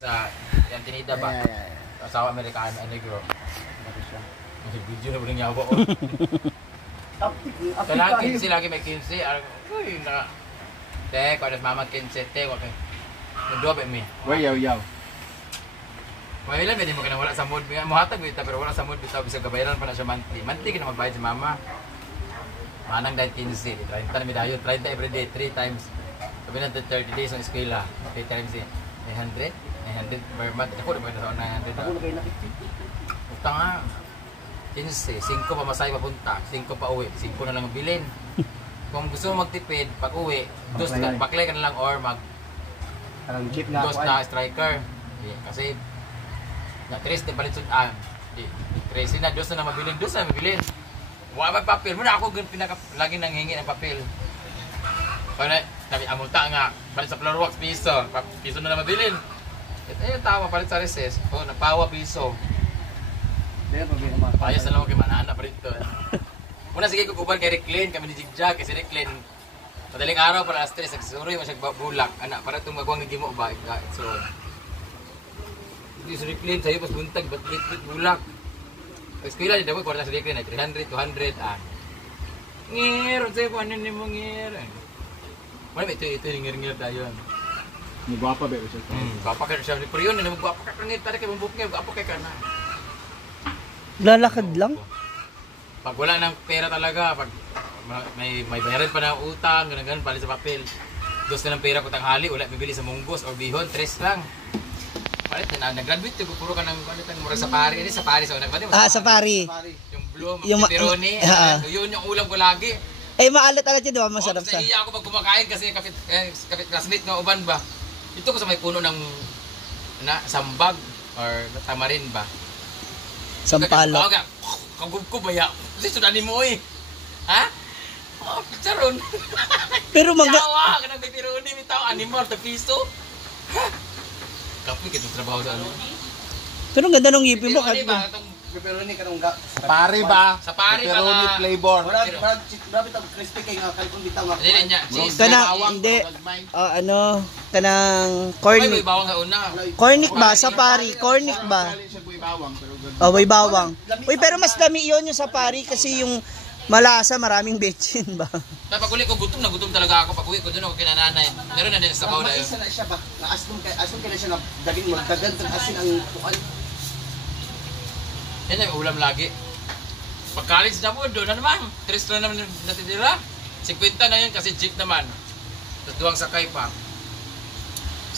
Sa yan tinida ba? Asawa Amerikano ang negro. May video na uling yawa ko. Kailangan 15 lagi may 15. Uy, na. Te, kung anas mama 15, te, wak. Nandua ba mi? Yaw. May ilan, hindi mo ka na wala sa mood. Muhatag kita, pero wala sa mood. Bisa gabayaran pa na siya monthly. Monthly ka na magbayad si mama. Manang dahil 15. 30 na midayo. 30 everyday, 3 times. Sabi na 30 days ng eskwela. 3 times 900 per month. Ako na ba na sa 900? Ako na kayo nakikita. Utang nga. 15, 5 pa masay papunta, 5 pa uwi, 5 na lang bilhin. Kung gusto mo magtipid, pag uwi, baklay ka na lang or dos na striker. Kasi na 3 din palit sudan. 3 na dos na mabilin, dos na mabilin. Wala ba papel? Muna ako lagi nang hingi ng papel. Kaya sabi amunta nga, palit sa floor wax piso na mabilin. Ito yung tama palit sa recess. Oh, napawa piso. Ayos na lang kay manana pa rito. Muna sige kukuban kay Reclin, kami ni Jigjag, kasi Reclin. Madaling araw para alas 3, nagsuri mo siya bulak. Anak, para itong magawang nagimo ba? So, hindi si Reclin, sa'yo pas buntag, ba't bulak? Eskwila, di dapat kwarta si Reclin, 300, 200, Ngir, sa'yo kung ano ni mo ngir. Wala, ito yung ngir-ngir tayo. Magwapa ba siya? Gwapa ka siya. Pero yun, magwapa ka ngir, tara kay mabuk ngir, gwapa kay ka na. Lalakad lang? Pag wala ng pera talaga, pag may bayaran pa ng utang, ganun, palit sa papel. Dos na ng pera ko tanghali, wala bibili sa munggos o bihon, 3 lang. Palit na, nag-graduate ko, puro ka ng mura sa pari. Ini sa pari, so nagpati mo. Sa pari. Yung blue, yung pepperoni, yun yung ulam ko lagi. Eh, maalat-alat yun, diba? Masarap sa. Iya ako pag kumakain kasi kapit classmate ng uban ba. Ito ko sa may puno ng sambag or tamarin ba. Sampalok. Kagub ko ba ya? Kasi sudanin mo eh. Ha? Oh, charon. Pero Yawa ka ng pepperoni, may tao, animal, piso. Ha? Kapoy kita trabaho sa ano. Pero ang ganda ng ngipin mo. Pepperoni ba? Itong Pepperoni ka nung Sa pari ba? Sa pari ba Pepperoni nga? flavor. Grabe ito, crispy kayo nga kalkong bitaw nga. Hindi niya. Hindi. Kanang cornic. May bawang sa una. Cornic ba? Sa pari. Cornic ba? May bawang. Uy, pero mas dami yun yung sa pari kasi yung malasa, maraming betchin ba? Pag uli ko gutom talaga ako. Pag uwi ko doon ako kinananay. Meron na din sa sabaw na yun. Maisa na siya ba? Asun ka na siya na daging magdagan asin ang tukan. Yan yung ulam lagi. Pag college na po, doon na naman. 3 na naman natitira. 50 na yun kasi jeep naman. Tapos duwang sakay pa.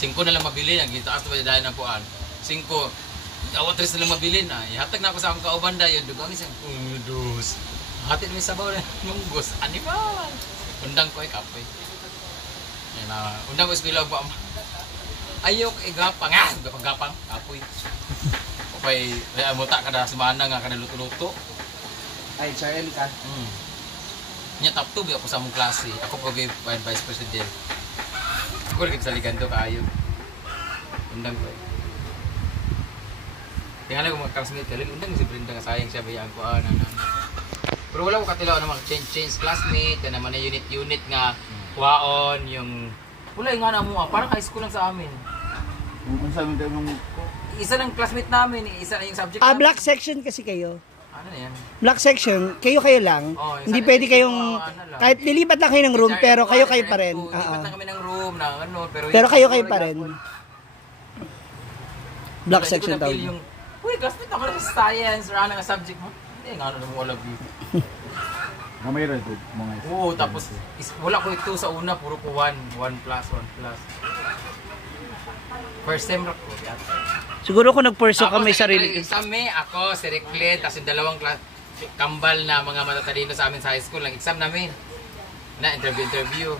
5 na lang mabili. Ang itaas na ba dahil ng kuan. 5. Awa 3 na lang mabili na. Ihatag na ako sa akong kaubanda yun. Dugang isang dos. Hatid may sabaw na yung gos. Animal. Undang ko ay kapoy. Undang ko eskwila ko. Ayok igapang. Gapang kapoy. Pay amuta kada semana nga kada luto-luto. Ay, Charlie ka. Nya top 2 ako sa among klase. Ako pag vice president. Ako rin sa ligando kaayo. Undang ko. Tingala ko magkasmit kalin undang si Brenda nga sayang siya bayang ko Pero wala ko katilaw na mga change classmate na naman unit nga kuhaon yung wala nga na mo parang high school lang sa amin. Unsa man tayo Isa ng classmate namin, isa na yung subject namin. Black section kasi kayo. Ano na yan? Black section, kayo lang. Oh, hindi pwede kayong, kahit lilipat lang kayo ng room, pero kayo pa rin. Lilipat lang kami ng room, na ano, pero kayo pa rin. Black section tawag. Uy, classmate ako na sa science, or ano nga subject mo? Hindi, nga ano na mo alam dito. Kamay ra ito, mga isa. Oo, tapos wala ko ito sa una, puro ko 1 plus. First sem rock ko, siguro kung nagpurso kami sarili. Exam ako, si Reclin, tapos yung dalawang kambal na mga matatalino sa amin sa high school, ang exam namin. Na, interview.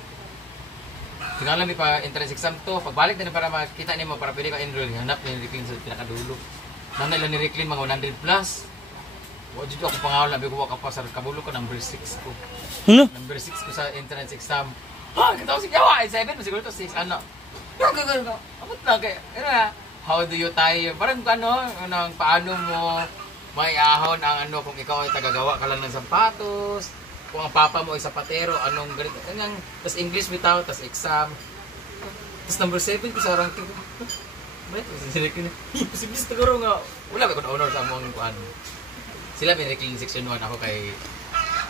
Tingnan lang may pa entrance exam to. Pagbalik din para makita niyo mo, para pwede ka enroll. Hanap ni Reclin sa pinakadulo. Nanay lang ni Reclin, mga 100 plus. O, dito ako pangawal, nabi ko ka pa sa kabulo ko, number 6 ko. Number 6 ko sa entrance exam. Ha, kita ko si Yawa, 7, siguro to 6, ano. Gano'n. Abot na kayo. How do you tie? Parang paano mo may ahon ang kung ikaw ay tagagawa ka lang ng sapatos, kung ang papa mo ay sapatero, anong ganito. Tapos English without, tapos exam. Tapos number 7 ko sa ranking. Wait, sila ko na. Posible sa tagaro nga. Wala ba ko na honor sa among kuan. Sila pinreking section 1 ako kay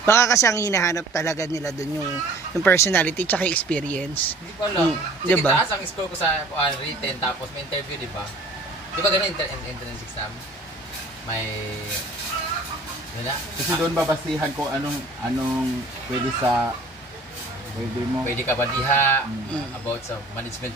Baka kasi ang hinahanap talaga nila doon yung personality tsaka experience. hindi ko alam. Di ba? Taas ang score ko sa kuan written tapos may interview, di ba? Di ba ganun entrance exam? May wala. Kasi doon babasihan ko anong pwede mo. Pwede ka ba diha about sa management.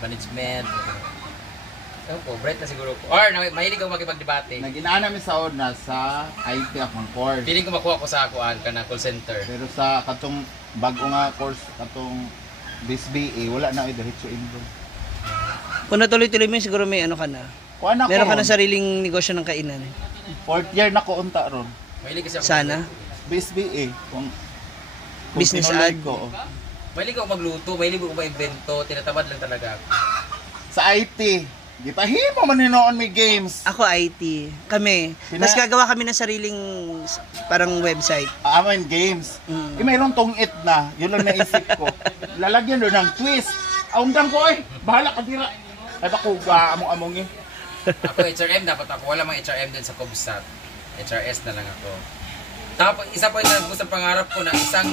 Opo, bright na siguro ko. Or mahilig ako makipagdebate. Nag-inaan namin sa una sa IT akong course. Piling ko makuha ko sa kuan kana call center. Pero sa katong bago nga course katong BSBA wala na ay diretso involved. Kung natuloy-tuloy mo yun, siguro may ano ka na. Kuan ako. Meron ka na sariling negosyo ng kainan. 4th year na ko unta ron. Mahilig kasi ako. Sana. BSBA kung Business tinuloy ad. ko. Mahilig ako magluto, mahilig ako mag-invento, tinatamad lang talaga ako. Sa IT, gitahimo man hinoon may games. Ako IT. Kami. Tapos gagawa kami ng sariling parang website. Amin games. Mayroon tungit na. Yun lang naisip ko. Lalagyan doon ng twist. Aundang ko eh. Bahala ka dira. Ay bako among-among eh. Ako HRM dapat ako, wala mang HRM din sa COBSAT. HRS na lang ako. Tapos isa pa yung gusto pangarap ko na isang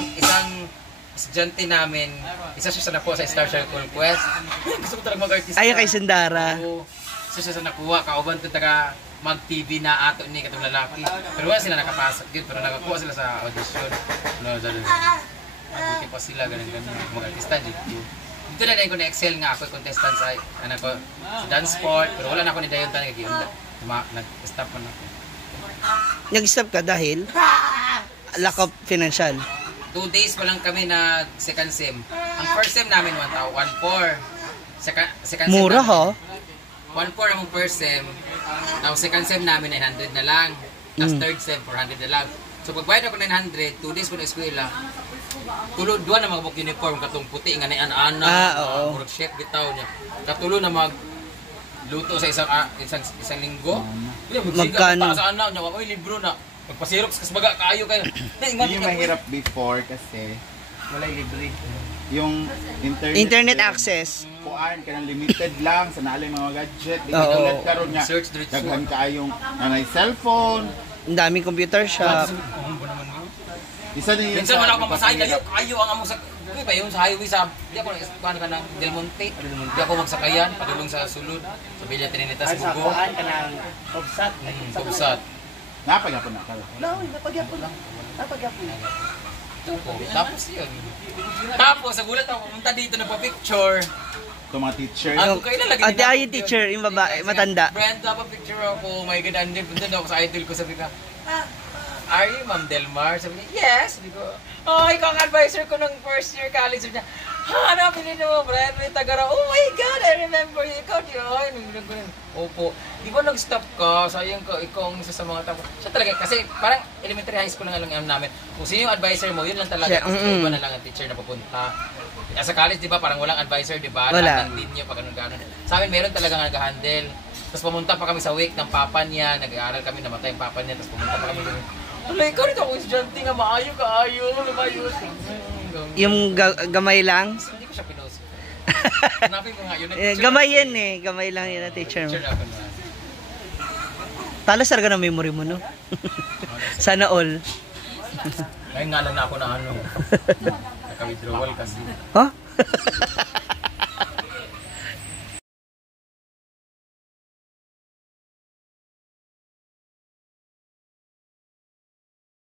estudyante namin, isa siya sa nakuha sa Star Circle Quest. Gusto ko talaga mag-artista. Ay, kay Sandara. Oo. Isa siya sa nakuha, kauban to taga mag-TV na ato ni katong lalaki. Pero wala sila nakapasok yun, pero nakakuha sila sa audition. No, buti pa sila, ganun mag-artista dito. Dito na ko na-excel nga ako, contestant sa anak ko, sa dance sport, pero wala na ako ni Dayon tanig, nag-stop man ako. Nag-stop ka dahil lack of financial. 2 days pa lang kami na second sem. Ang first sem namin 1,400. Second sem Mura namin, ha? 1,400 ang first sem. Tapos second sem namin 900 na lang. Tapos third sem 400 na lang. So pagbayad ako 900, 2 days ko na eskwela. Tulo duwa na magbuk uniform katong puti nga na ana. Oo. Murag chef bitaw niya. Katulo na mag luto sa isang linggo. Magkano? Sa ana niya, oy libro na. Magpa-xerox kas baga kaayo kayo. Hindi mahirap before kasi wala libre. yung Internet access. kuan kanang limited lang sa naalay mga gadget. Di Oo. katulad karon nga. Search diretso. Daghan kaayong nanay cellphone. Ang daming computer shop. Isa din yun Minsan wala akong masahe kayo ang among sa pa yung sa highway sa di ako kuan ka ng Del Monte. Di ako magsakayan padulong sa sulod sa Villa Trinitas Bugo. ka ng obsat. Kubsat. Napagapon na kala. Napagyapon lang. Tapos yun. Tapos sa gulat ako pumunta dito na pa-picture. Ito mga teacher. Ako kailan lagi Ate ay teacher, yung babae, matanda. Brenda pa picture ako. Oh my God, andun punta daw ako sa idol ko. Sabi ka, are you Ma'am Delmar? Sabi niya, yes. Sabi ko, oh, ikaw ang advisor ko nung first year college. Sabi niya, hanapin niyo mo, Brenda, may tagara. Oh my God, I remember you. Ikaw, di ba? Opo. Di ba nag-stop ka? Sayang ka, ikaw ang isa sa mga tao. Siya talaga, kasi parang elementary high school lang alam namin. Kung sino yung advisor mo, yun lang talaga. Iba na lang ang teacher na pupunta. Sa college, di ba, parang walang advisor, di ba? Wala. Lahat ng linya, pag ganun-ganun. Sa amin, meron talaga nag-handle. Tapos pumunta pa kami sa wake ng papa niya, nag-aaral kami, namatay yung papa niya, tapos pumunta pa kami doon. Alay, ikaw rin ako estudyante nga, maayo, lumayo. Yung gamay lang. Hindi ko siya pinost. Hanapin ko nga, yun ang Gamay yan eh. Gamay lang yun ang teacher mo. Teacher ako na. Talas talaga ng memory mo, no? Sana all. Ngayon nga lang na ako na ano. Naka-withdrawal kasi. Huh?